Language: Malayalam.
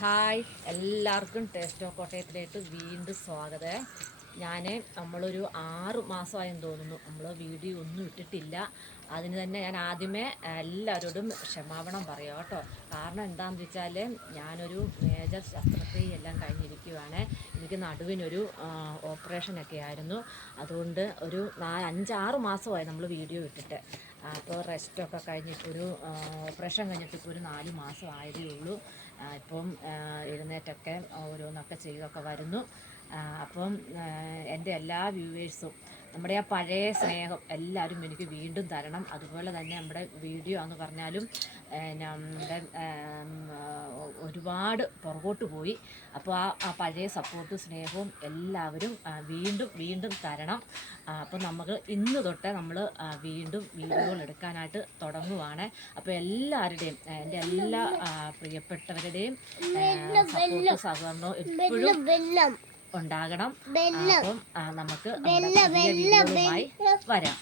ഹായ്, എല്ലാവർക്കും ടേസ്റ്റ് ഓഫ് കോട്ടയത്തിലേക്ക് വീണ്ടും സ്വാഗതം. നമ്മളൊരു 6 മാസമായെന്ന് തോന്നുന്നു നമ്മൾ വീഡിയോ ഒന്നും ഇട്ടിട്ടില്ല. അതിന് തന്നെ ഞാൻ ആദ്യമേ എല്ലാവരോടും ക്ഷമാപണം പറയാം കേട്ടോ. കാരണം എന്താണെന്ന് വെച്ചാൽ ഞാനൊരു മേജർ ശസ്ത്രക്രിയ എല്ലാം കഴിഞ്ഞിരിക്കുകയാണ്. എനിക്ക് നടുവിനൊരു ഓപ്പറേഷനൊക്കെ ആയിരുന്നു. അതുകൊണ്ട് ഒരു 5-6 മാസമായി നമ്മൾ വീഡിയോ ഇട്ടിട്ട്. അപ്പോൾ റെസ്റ്റൊക്കെ കഴിഞ്ഞിട്ടൊരു ഓപ്പറേഷൻ കഴിഞ്ഞിട്ടിപ്പോൾ ഒരു 4 മാസം ആയതേ ഉള്ളൂ. ഇപ്പം എഴുന്നേറ്റൊക്കെ ഓരോന്നൊക്കെ ചെയ്തൊക്കെ വരുന്നു. അപ്പം എൻ്റെ എല്ലാ വ്യൂവേഴ്സും നമ്മുടെ ആ പഴയ സ്നേഹം എല്ലാവരും എനിക്ക് വീണ്ടും തരണം. അതുപോലെ തന്നെ നമ്മുടെ വീഡിയോ എന്ന് പറഞ്ഞാലും നമ്മുടെ ഒരുപാട് പുറകോട്ട് പോയി. അപ്പോൾ ആ പഴയ സപ്പോർട്ടും സ്നേഹവും എല്ലാവരും വീണ്ടും തരണം. അപ്പോൾ നമുക്ക് ഇന്ന് തൊട്ട് നമ്മൾ വീണ്ടും വീഡിയോകൾ എടുക്കാനായിട്ട് തുടങ്ങുവാണ്. അപ്പോൾ എല്ലാവരുടെയും എൻ്റെ എല്ലാ പ്രിയപ്പെട്ടവരുടെയും സപ്പോർട്ടും സഹകരണവും എപ്പോഴും ഉണ്ടാകണം. അപ്പം നമുക്ക് വീഡിയോയുമായി വരാം.